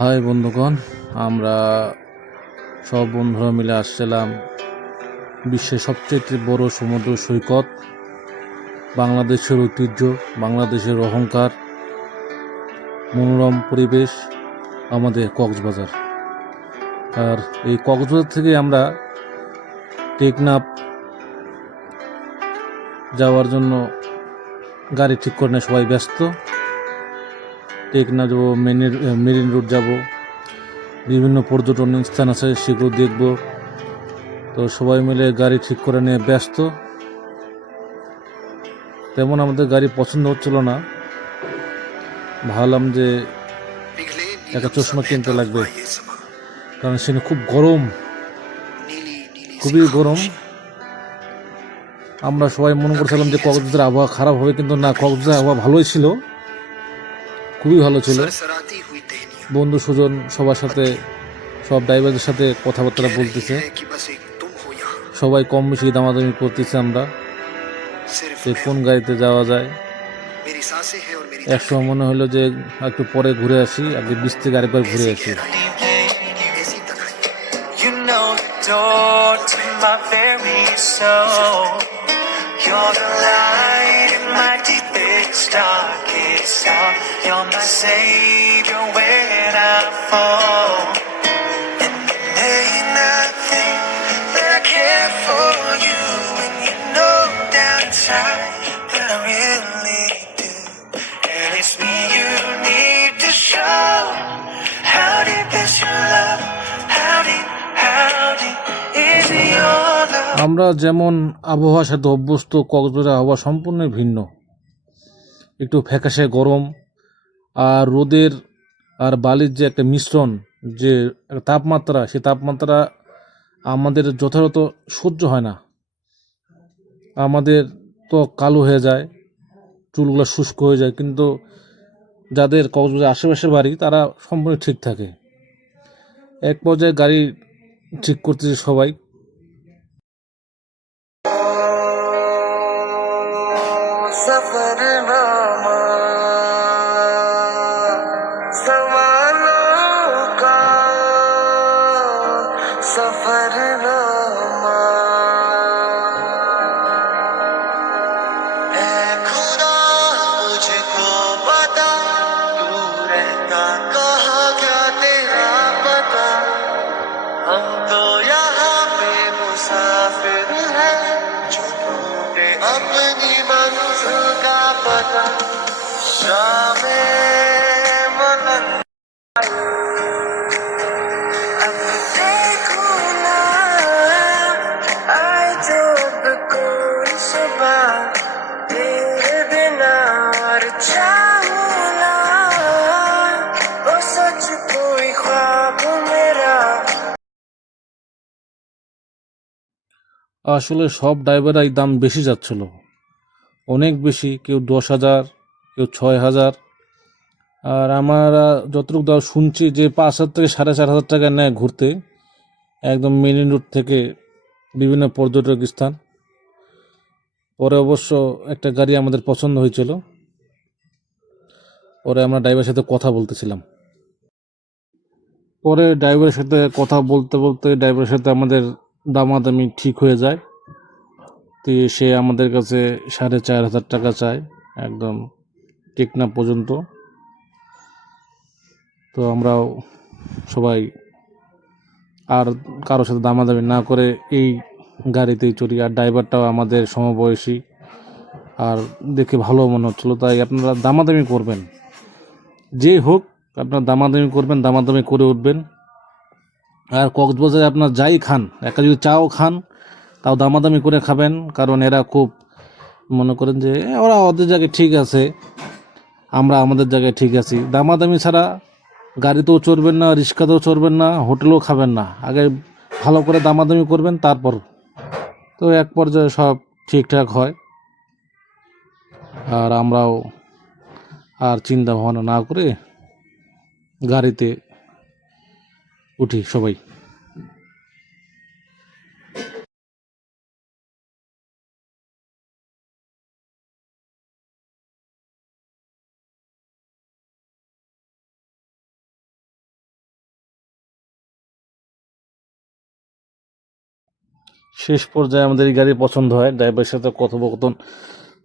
High বন্ধুগণ, আমরা সব বন্ধুরা মিলে আসছিলাম বিশ্বের সবচেয়ে বড় সমুদ্র সৈকত, বাংলাদেশের ঐতিহ্য, বাংলাদেশের অহংকার, মনোরম পরিবেশ আমাদের কক্সবাজার। আর এই কক্সবাজার থেকে আমরা টেকনাফ যাওয়ার জন্য গাড়ি ঠিক করে নিয়ে সবাই ব্যস্ত। টেকনাফ যাবো, মেরিন রোড যাব, বিভিন্ন পর্যটন স্থান আছে সেগুলো দেখব। তো সবাই মিলে গাড়ি ঠিক করে নিয়ে ব্যস্ত। তেমন আমাদের গাড়ি পছন্দ হচ্ছিল না। ভাবলাম যে একটা চশমা কিনতে লাগবে, কারণ সেখানে খুব গরম, খুবই গরম। আমরা সবাই মনে করছিলাম যে কক্সবাজারের আবহাওয়া খারাপ হবে, কিন্তু না, কক্সবাজারের আবহাওয়া ভালোই ছিল, খুবই ভালো ছিল। বন্ধু সুজন সবার সাথে, সব ড্রাইভারদের সাথে কথাবার্তা বলতেছে, সবাই কম বেশি দামাদামি করতেছে আমরা যে কোন গাড়িতে যাওয়া যায়। একসময় মনে হলো যে একটু পরে ঘুরে আসি, আগে 20 থেকে আরেকবার ঘুরে আসি। আমরা যেমন আবহাওয়ার সাথে অভ্যস্ত, কক্সবাজারের আবহাওয়া সম্পূর্ণ ভিন্ন। একটু ফ্যাকাশে গরম, আর রোদের আর বালির যে একটা মিশ্রণ, যে তাপমাত্রা, সেই তাপমাত্রা আমাদের যথাযথ সহ্য হয় না। আমাদের তো কালো হয়ে যায়, চুলগুলো শুষ্ক হয়ে যায়, কিন্তু যাদের কক্সবাজার আশেপাশে বাড়ি তারা সম্পূর্ণ ঠিক থাকে। এক পর্যায়ে গাড়ি ঠিক করতেছে সবাই। सफरनामा सवालों का सफरनामा है खुदा मुझको बता तू रहता कहाँ क्या तेरा पता हम तो यहाँ पे मुसाफिर हैं जो ढूंढे अपनी मंजिल का पता शामे मलंग अब देखो ना आए जब कोई सुबह तेरे बिना और चाहूं ना वो सच कोई ख्वाब मेरा। আসলে সব ড্রাইভারই দাম বেশি যাচ্ছিল, অনেক বেশি। কেউ 10,000, কেউ 6,000। আর আমরা যতটুকু দাও শুনছি যে 5,000 থেকে 4,500 টাকা নেয় ঘুরতে, একদম মেরিন রোড থেকে বিভিন্ন পর্যটক স্থান। পরে অবশ্য একটা গাড়ি আমাদের পছন্দ হয়েছিল, পরে আমরা ড্রাইভারের সাথে কথা বলতেছিলাম। পরে ড্রাইভারের সাথে কথা বলতে বলতে ড্রাইভারের সাথে আমাদের দামাদামি ঠিক হয়ে যায়। তো সে আমাদের কাছে 4,500 টাকা চায়, একদম টেকনাফ পর্যন্ত। তো আমরাও সবাই আর কারোর সাথে দামাদামি না করে এই গাড়িতেই চড়ি। আর ড্রাইভারটাও আমাদের সমবয়সী, আর দেখে ভালো মনে হচ্ছিলো। তাই আপনারা দামাদামি করবেন, যে হোক আপনারা দামাদামি করবেন, দামাদামি করে উঠবেন। আর কক্সবাজারে আপনার যাই খান, একটা যদি চাও খান, তাও দামাদামি করে খাবেন, কারণ এরা খুব মনে করেন যে ওরা ওদের জায়গায় ঠিক আছে, আমরা আমাদের জায়গায় ঠিক আছি। দামাদামি ছাড়া গাড়িতেও চড়বেন না, রিক্সাতেও চড়বেন না, হোটেলেও খাবেন না। আগে ভালো করে দামাদামি করবেন, তারপর তো এক পর্যায়ে সব ঠিকঠাক হয়। আর আমরাও আর চিন্তা ভাবনা না করে গাড়িতে উঠি সবাই। শেষ পর্যায়ে আমাদের এই গাড়ি পছন্দ হয়। ড্রাইভারের সাথে কথোপকথন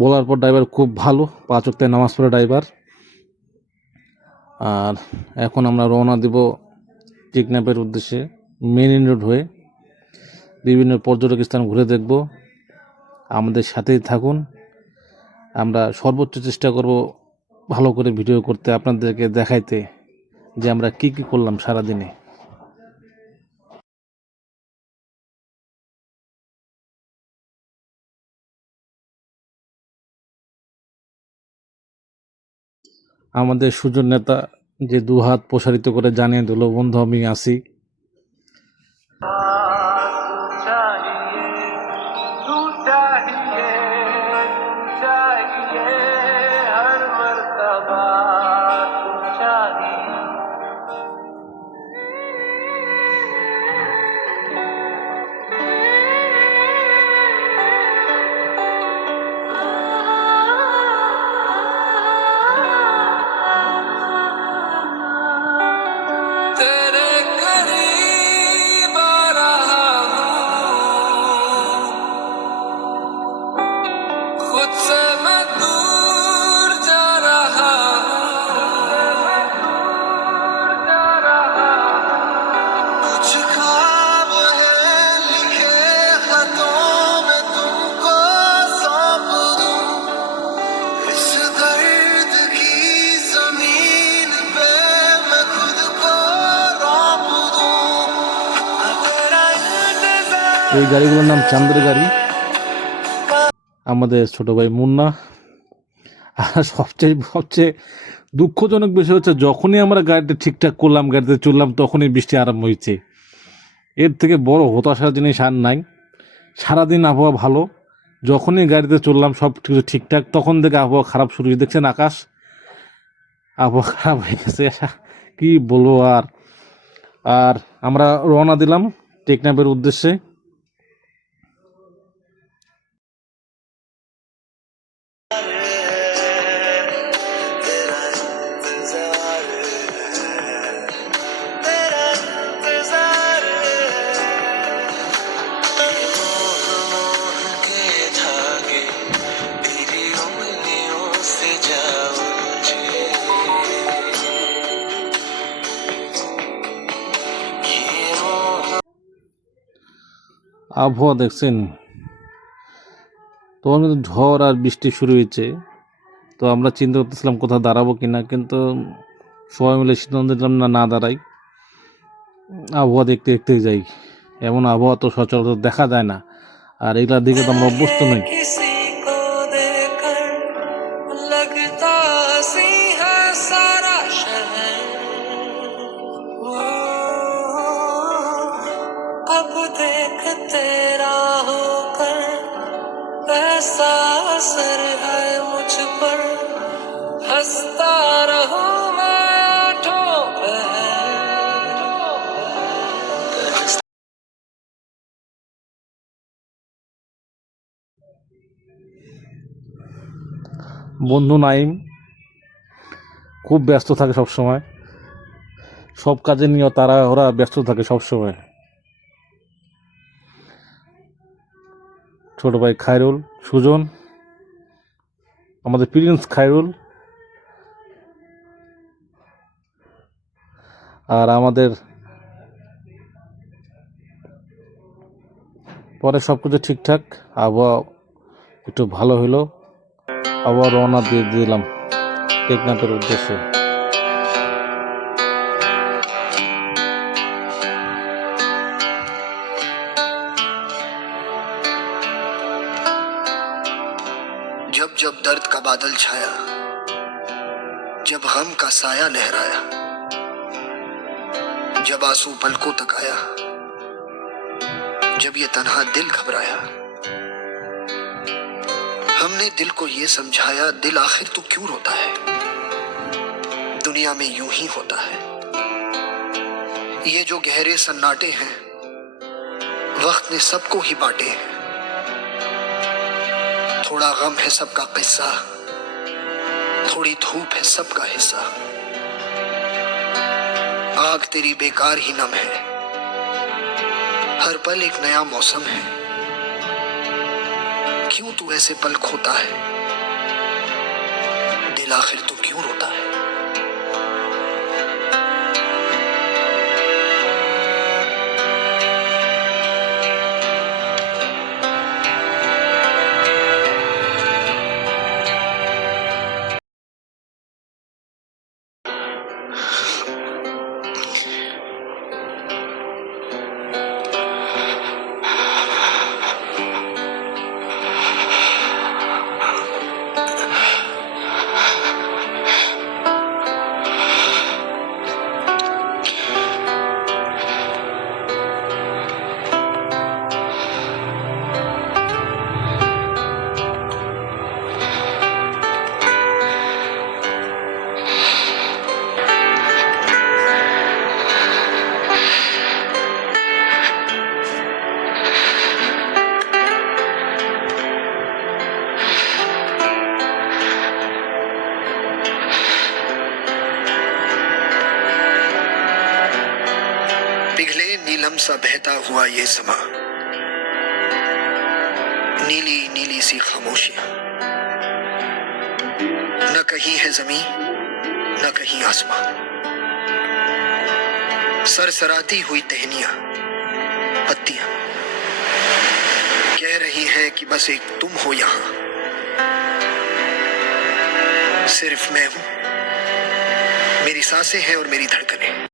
বলার পর ড্রাইভার খুব ভালো, 5 ওয়াক্তের নামাজ পড়ে ড্রাইভার। আর এখন আমরা রওনা দিব টেকনাফের উদ্দেশ্যে মেইন রোড হয়ে। বিভিন্ন পর্যটক স্থান ঘুরে দেখব। আমাদের সাথেই থাকুন। আমরা সর্বোচ্চ চেষ্টা করব ভালো করে ভিডিও করতে, আপনাদেরকে দেখাইতে যে আমরা কি কি করলাম সারাদিনে। আমাদের সুজন নেতা যে দুহাত প্রসারিত করে জানিয়ে দিল, বন্ধু আমি আছি। तेरे करीब आ रहा हूँ, खुद से मैं दूर जा रहा हूँ। कुछ ख्वाब है लिखे खतों में तुमको सौंप दूँ, इस दर्द की जमीन पे मैं खुद को रौंप दूँ। तेरा इंतजार এই গাড়িগুলোর নাম চান্দের গাড়ি। আমাদের ছোট ভাই মুন্না। আর সবচেয়ে সবচেয়ে দুঃখজনক বিষয় হচ্ছে, যখনই আমরা গাড়িটা ঠিকঠাক করলাম, গাড়িতে চললাম, তখনই বৃষ্টি আরম্ভ হয়েছে। এর থেকে বড় হতাশার জিনিস আর নাই। সারাদিন আবহাওয়া ভালো, যখনই গাড়িতে চললাম সব কিছু ঠিকঠাক, তখন থেকে আবহাওয়া খারাপ শুরু হয়েছে। দেখছেন আকাশ, আবহাওয়া খারাপ হয়ে গেছে। কি বলবো আর। আর আমরা রওনা দিলাম টেকনাফের উদ্দেশ্যে। আবহাওয়া দেখছেন, তখন কিন্তু ঝড় আর বৃষ্টি শুরু হয়েছে। তো আমরা চিন্তা করতেছিলাম কোথাও দাঁড়াবো কিনা, কিন্তু সবাই মিলে সিদ্ধান্ত নিলাম না দাঁড়াই, আবহাওয়া দেখতে দেখতে যাই। এমন আবহাওয়া তো সচরাচর দেখা যায় না, আর এগুলার দিকে তো আমরা অভ্যস্ত নই। किसी को देखकर लगता हंसी है सारा शहर, वो अब देख तेरा होकर ऐसा असर है मुझ पर, हंसता रहूं मैं आठों पहर। বন্ধু নাইম খুব ব্যস্ত থাকে সব সময়, সব কাজে নিয়ে তারা ওরা ব্যস্ত থাকে সব সময়। ছোট ভাই খায়রুল, সুজন, আমাদের প্রিন্স খায়রুল, আর আমাদের পরে সব কিছু ঠিকঠাক, আবহাওয়া একটু ভালো হইলো, আবার রওনা দিয়ে দিলাম টেকনাফের উদ্দেশ্যে। जब जब दर्द का बादल छाया, जब गम का साया लहराया, जब आंसू पलकों तक आया, जब ये तन्हा दिल घबराया, हमने दिल को ये समझाया, दिल आखिर तो क्यों रोता है, दुनिया में यूं ही होता है। ये जो गहरे सन्नाटे हैं, वक्त ने सबको ही बांटे हैं। थोड़ा गम है सबका किस्सा, थोड़ी धूप है सबका हिस्सा। आग तेरी बेकार ही नम है, हर पल एक नया मौसम है। क्यों तू ऐसे पल खोता है, दिल आखिर तू क्यों रोता है। पिघले नीलम सा बहता हुआ ये समा, नीली नीली सी खामोशियां, न कहीं है जमीन न कहीं आसमां, सरसराती हुई टहनियां पत्तियां कह रही हैं कि बस एक तुम हो यहां, सिर्फ मैं हूं, मेरी सांसें हैं और मेरी धड़कनें।